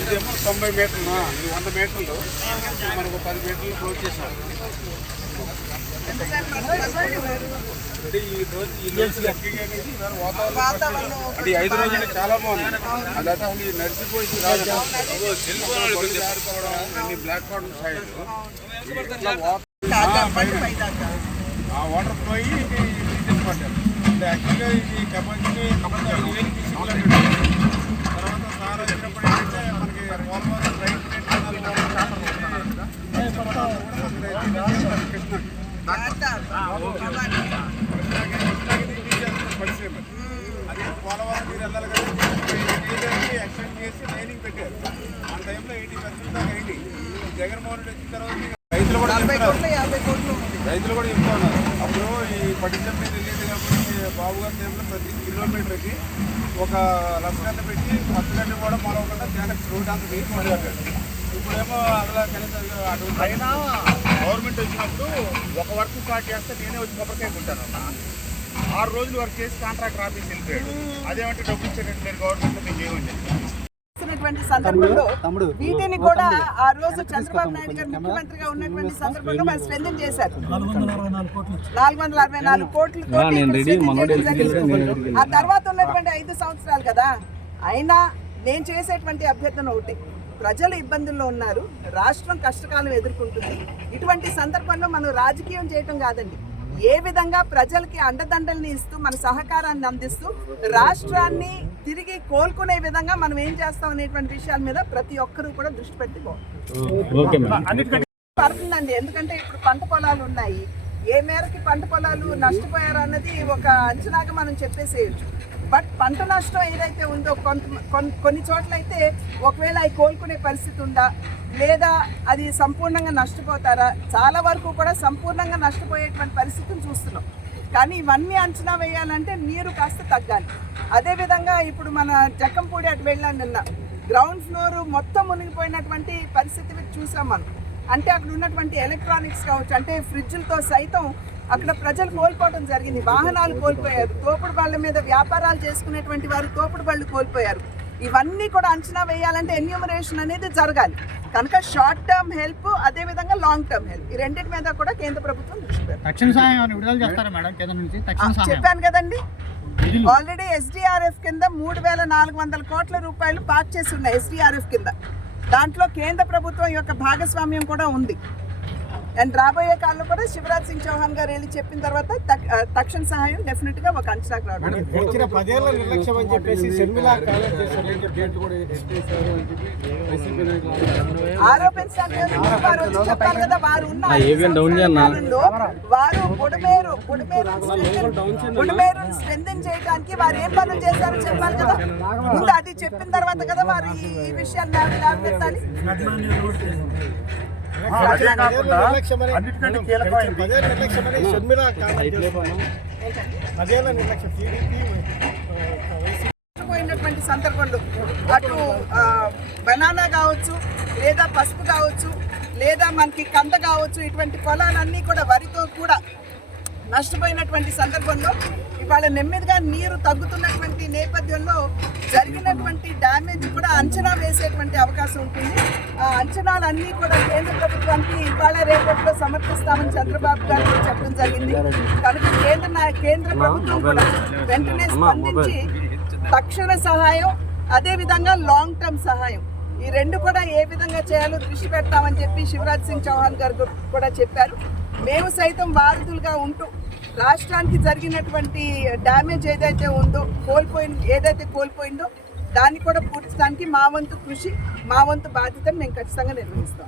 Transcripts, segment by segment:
ఇదేమో తొంభై మీటర్లు. ఈ వంద మీటర్లు. మనకు పది మీటర్లు క్లోజ్ చేశారు. అంటే ఈ రోజు ఈ వాతావరణం అంటే ఐదు రోజులు చాలా బాగుంది. అది అయితే అసలు ఈ నడిచిపోయి రాదు అన్ని బ్లాక్ వాటర్ సైడ్ ఆ వాటర్ పోయి ఇది అంటే యాక్చువల్గా ఇది కెపాసిటీ ఐదు వేలు తీసుకున్నాడు తర్వాత సార్ వచ్చినప్పుడు ఏంటంటే మనకి రైట్ అదే పోలవరం మీరు వెళ్ళాలి కదా. ఎక్స్టెండ్ చేసి ట్రైనింగ్ పెట్టారు. ఆ టైంలో ఎయిటీ పర్సెంట్ దాకా అయింది జగన్మోహన్ రెడ్డి వచ్చిన తర్వాత రైతులు కూడా. రైతులు కూడా చెప్తా ఉన్నారు. అప్పుడు ఈ పట్టించం మీద టైంలో ప్రతి కిలోమీటర్కి ఒక లక్షగంట పెట్టి పచ్చగంట కూడా మరొకటి చాలా రోడ్ అంత తీసుకుంటారు ఇప్పుడేమో అసలు కనీసం అటువంటి అయినా గవర్నమెంట్ వచ్చినప్పుడు ఒక వర్క్ స్టార్ట్ చేస్తే నేనే వచ్చి కొబ్బరికాయ కొంటాను అన్న. ఆరు రోజులు వర్క్ చేసి కాంట్రాక్ట్ ఆఫీస్ వెళ్ళిపోయాడు. అదేమంటే డబ్బులు ఇచ్చేటట్టు లేదు గవర్నమెంట్ మేము చేసినటువంటి సందర్భంలో వీటిని కూడా ఆ రోజు చంద్రబాబు నాయుడు గారు ముఖ్యమంత్రిగా ఉన్నటువంటి సందర్భంలో వాళ్ళు స్ట్రెంథన్ చేశారు. నాలుగు వందల అరవై నాలుగు కోట్లు ఆ తర్వాత ఉన్నటువంటి ఐదు సంవత్సరాలు కదా అయినా నేను చేసేటువంటి అభ్యర్థన ఒకటి. ప్రజలు ఇబ్బందుల్లో ఉన్నారు రాష్ట్రం కష్టకాలం ఎదుర్కొంటుంది. ఇటువంటి సందర్భంలో మనం రాజకీయం చేయటం కాదండి. ఏ విధంగా ప్రజలకి అండదండల్ని ఇస్తూ మన సహకారాన్ని అందిస్తూ రాష్ట్రాన్ని తిరిగి కోలుకునే విధంగా మనం ఏం చేస్తాం అనేటువంటి విషయాల మీద ప్రతి ఒక్కరూ కూడా దృష్టి పెట్టుకోవాలి పడుతుందండి. ఎందుకంటే ఇప్పుడు పంట పొలాలు ఉన్నాయి. ఏ మేరకి పంట పొలాలు నష్టపోయారు అన్నది ఒక అంచనాగా మనం చెప్పేసేయచ్చు. బట్ పంట నష్టం ఏదైతే ఉందో కొంత కొన్ని చోట్ల అయితే ఒకవేళ అవి కోలుకునే పరిస్థితి ఉందా లేదా అది సంపూర్ణంగా నష్టపోతారా చాలా వరకు కూడా సంపూర్ణంగా నష్టపోయేటువంటి పరిస్థితిని చూస్తున్నాం. కానీ ఇవన్నీ అంచనా వేయాలంటే నీరు కాస్త తగ్గాలి. అదేవిధంగా ఇప్పుడు మన జక్కంపూడి అటు వెళ్ళాను నిన్న. గ్రౌండ్ ఫ్లోర్ మొత్తం మునిగిపోయినటువంటి పరిస్థితి చూసాం మనం. అంటే అక్కడ ఉన్నటువంటి ఎలక్ట్రానిక్స్ కావచ్చు అంటే ఫ్రిడ్జ్లతో సైతం అక్కడ ప్రజలు కోల్పోవడం జరిగింది. వాహనాలు కోల్పోయారు. తోపుడు బళ్ళ మీద వ్యాపారాలు చేసుకునేటువంటి వారు తోపుడు బళ్ళు కోల్పోయారు. ఇవన్నీ కూడా అంచనా వేయాలంటే ఎన్యూమరేషన్ అనేది జరగాలి. కనుక షార్ట్ టర్మ్ హెల్ప్ అదేవిధంగా లాంగ్ టర్మ్ హెల్ప్. ఈ రెండింటి మీద కూడా కేంద్ర ప్రభుత్వం దృష్టి చెప్పాను కదండి. ఆల్రెడీ ఎస్డిఆర్ఎఫ్ కింద మూడు వేల నాలుగు వందల కోట్ల రూపాయలు పాక్ చేసి ఉన్నాయి ఎస్డిఆర్ఎఫ్ కింద. దాంట్లో కేంద్ర ప్రభుత్వం యొక్క భాగస్వామ్యం కూడా ఉంది. అండ్ రాబోయే కాలంలో కూడా శివరాజ్ సింగ్ చౌహాన్ గారు వెళ్ళి చెప్పిన తర్వాత తక్షణ సహాయం డెఫినెట్గా ఒక అంచనాకు రావడం పదేళ్ళ నిర్లక్ష్యం అని చెప్పేసి వారు వారు ఉన్న ఐదు సంవత్సరాల కాలంలో వారు బుడమేరు బుడమేరు బుడమేరు స్ట్రెంథన్ చేయడానికి వారు ఏం పనులు చేశారో చెప్పాలి కదా. ముందు అది చెప్పిన తర్వాత కదా వారు ఈ ఈ విషయాన్ని లేవనెత్తాలి అదే కాకుండా అన్నిటికంటే కీలకమైంది పోయినటువంటి సందర్భంలో అటు బనానా కావచ్చు లేదా పసుపు కావచ్చు లేదా మనకి కంద కావచ్చు ఇటువంటి పొలాలన్నీ కూడా వరితో కూడా నష్టపోయినటువంటి సందర్భంలో ఇవాళ నెమ్మదిగా నీరు తగ్గుతున్నటువంటి నేపథ్యంలో జరిగినటువంటి డ్యామేజ్ కూడా అంచనా వేసేటువంటి అవకాశం ఉంటుంది. ఆ అంచనాలన్నీ కూడా కేంద్ర ప్రభుత్వానికి ఇవాళ రేపట్లో సమర్పిస్తామని చంద్రబాబు గారు చెప్పడం జరిగింది. కనుక కేంద్ర కేంద్ర ప్రభుత్వం కూడా వెంటనే స్పందించి తక్షణ సహాయం అదే విధంగా లాంగ్ టర్మ్ సహాయం. ఈ రెండు కూడా ఏ విధంగా చేయాలో దృష్టి పెడతామని చెప్పి శివరాజ్ సింగ్ చౌహాన్ గారు కూడా చెప్పారు. మేము సైతం బాధితులుగా ఉంటూ రాష్ట్రానికి జరిగినటువంటి డ్యామేజ్ ఏదైతే ఉందో కోల్పోయింది ఏదైతే కోల్పోయిందో దాన్ని కూడా పూర్చడానికి మా వంతు కృషి మా వంతు బాధ్యతను మేము ఖచ్చితంగా నిర్వహిస్తాం.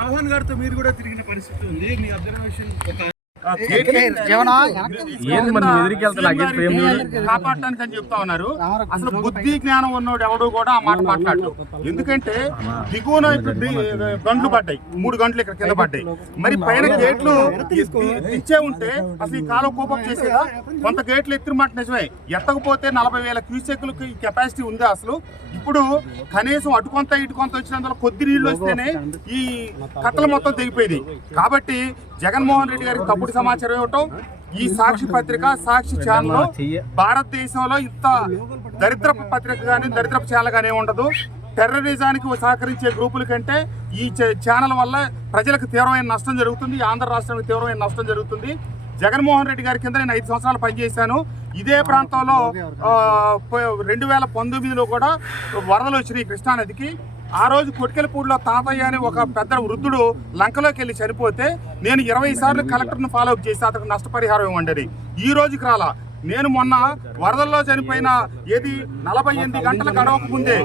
చౌహాన్ గారితో మీరు కూడా తిరిగిన పరిస్థితి ఉంది. మీ అబ్జర్వేషన్ కాపాడటానికి అని చెప్తా ఉన్నారు. అసలు బుద్ధి జ్ఞానం ఉన్నోడు ఎవడు కూడా ఆ మాట మాట్లాడు ఎందుకంటే దిగువన గంటలు పడ్డాయి. మూడు గంటలు ఇక్కడ కింద పడ్డాయి. మరి పైన గేట్లు ఇచ్చే ఉంటే అసలు ఈ కాలం కోపం చేసేదా? కొంత గేట్లు ఎత్తిన మాట నిజమే. ఎత్తకపోతే నలభై వేల క్యూసెక్లకి కెపాసిటీ ఉంది అసలు. ఇప్పుడు కనీసం అటు కొంత ఇటు కొంత వచ్చినందులో కొద్ది నీళ్ళు వస్తేనే ఈ కట్టలు మొత్తం తెగిపోయింది కాబట్టి జగన్మోహన్ రెడ్డి గారికి తప్పుడు సమాచారం ఇవ్వటం ఈ సాక్షి పత్రిక సాక్షి ఛానల్ భారతదేశంలో ఇంత దరిద్ర పత్రిక కానీ దరిద్రపు ఛానల్ కానీ ఉండదు. టెర్రరిజానికి సహకరించే గ్రూపుల కంటే ఈ ఛానల్ వల్ల ప్రజలకు తీవ్రమైన నష్టం జరుగుతుంది ఆంధ్ర రాష్ట్రానికి తీవ్రమైన నష్టం జరుగుతుంది. జగన్మోహన్ రెడ్డి గారి కింద నేను ఐదు సంవత్సరాలు పనిచేశాను. ఇదే ప్రాంతంలో రెండు వేల పంతొమ్మిదిలో కూడా వరదలు వచ్చినాయి కృష్ణానదికి. ఆ రోజు కొట్కెలపూడిలో తాతయ్య అనే ఒక పెద్ద వృద్ధుడు లంకలోకి వెళ్ళి చనిపోతే నేను ఇరవై సార్లు కలెక్టర్ను ఫాలో అప్ చేసి అతనికి నష్టపరిహారం ఇవ్వండి ఈ రోజుకి రాలా. నేను మొన్న వరదల్లో చనిపోయిన ఏది నలభై ఎనిమిది గంటల గడవక ముందే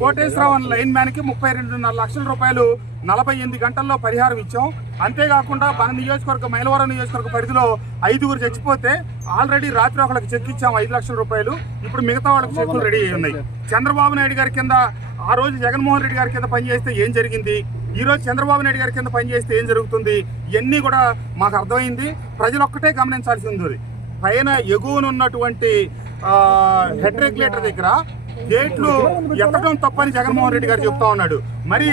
కోటేశ్వరరావు లైన్ మ్యాన్కి ముప్పై రెండున్నర లక్షల రూపాయలు నలభై ఎనిమిది గంటల్లో పరిహారం ఇచ్చాం. అంతేకాకుండా మన నియోజకవర్గ మైలవరం నియోజకవర్గ పరిధిలో ఐదుగురు చచ్చిపోతే ఆల్రెడీ రాత్రి ఒకళ్ళకి చెక్ ఇచ్చాం ఐదు లక్షల రూపాయలు. ఇప్పుడు మిగతా వాళ్ళకి చెక్కులు రెడీ అయి ఉన్నాయి. చంద్రబాబు నాయుడు గారి కింద ఆ రోజు జగన్మోహన్ రెడ్డి గారి కింద పనిచేస్తే ఏం జరిగింది? ఈ రోజు చంద్రబాబు నాయుడు గారి కింద పనిచేస్తే ఏం జరుగుతుంది? ఇవన్నీ కూడా మాకు అర్థమైంది. ప్రజలు ఒక్కటే గమనించాల్సి ఉంది పైన ఎగువనున్నటువంటి హెడ్ రెగ్యులేటర్ దగ్గర గేట్లు ఎత్తడం తప్పని జగన్మోహన్ రెడ్డి గారు చెప్తా ఉన్నాడు. మరి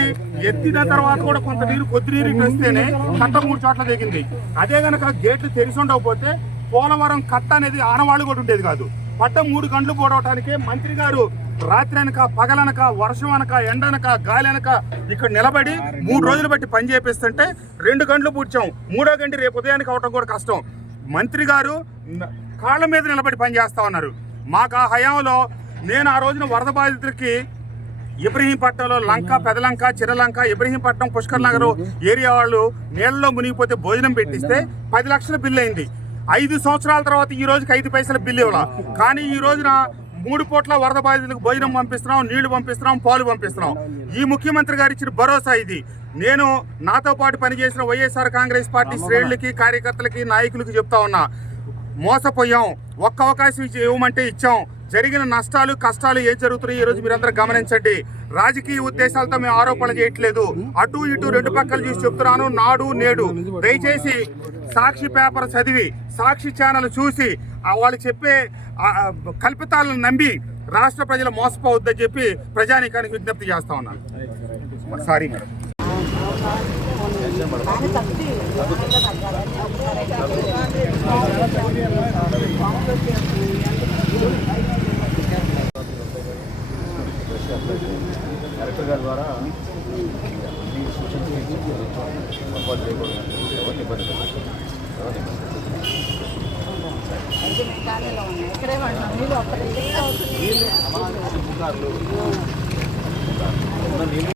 ఎత్తిన తర్వాత కూడా కొంత నీరు కొద్ది నీరు వస్తేనే కట్ట మూడు చోట్ల దిగింది అదే గనక గేట్లు తెరిచి ఉండకపోతే పోలవరం కట్ట అనేది ఆనవాళ్ళు కూడా ఉండేది కాదు. పట్ట మూడు గంటలు పోడవటానికే మంత్రి గారు రాత్రి అనక పగలనక వర్షం అనక ఎండనక గాలి అనక ఇక్కడ నిలబడి మూడు రోజులు బట్టి పని చేపిస్తుంటే రెండు గంటలు పూడ్చాం. మూడో గంట రేపు ఉదయానికి అవటం కూడా కష్టం. మంత్రి గారు కాళ్ళ మీద నిలబడి పని చేస్తా ఉన్నారు. మాకు ఆ హయాంలో నేను ఆ రోజున వరద బాధితులకి ఇబ్రహీంపట్నంలో లంక పెదలంక చిరలంక ఇబ్రహీంపట్నం పుష్కర్ నగర్ ఏరియా వాళ్ళు నీళ్ళలో మునిగిపోతే భోజనం పెట్టిస్తే పది లక్షల బిల్లు అయింది. ఐదు సంవత్సరాల తర్వాత ఈ రోజుకి ఐదు పైసల బిల్లు ఇవ్వాల. కానీ ఈ రోజున మూడు పూట్ల వరద బాధితులకు భోజనం పంపిస్తున్నాం నీళ్ళు పంపిస్తున్నాం పాలు పంపిస్తున్నాం. ఈ ముఖ్యమంత్రి గారు ఇచ్చిన భరోసా ఇది. నేను నాతో పాటు పనిచేసిన వైఎస్ఆర్ కాంగ్రెస్ పార్టీ శ్రేణులకి కార్యకర్తలకి నాయకులకి చెప్తా ఉన్నా మోసపోయాం. ఒక్క అవకాశం ఇవ్వమంటే ఇచ్చాం. జరిగిన నష్టాలు కష్టాలు ఏం జరుగుతున్నాయి ఈ రోజు మీరందరూ గమనించండి. రాజకీయ ఉద్దేశాలతో మేము ఆరోపణలు చేయట్లేదు. అటు ఇటు రెండు పక్కలు చూసి చెప్తున్నాను నాడు నేడు. దయచేసి సాక్షి పేపర్ చదివి సాక్షి ఛానల్ చూసి వాళ్ళు చెప్పే కల్పితాలను నమ్మి రాష్ట్ర ప్రజలు మోసపోవద్దని చెప్పి ప్రజానీకానికి విజ్ఞప్తి చేస్తా ఉన్నాను. Sorry madam. కలెక్టర్ గారి ద్వారా అన్ని సూచనలు ఇబ్బంది చేయకూడదు ఎవరిని ఇబ్బంది నీళ్ళు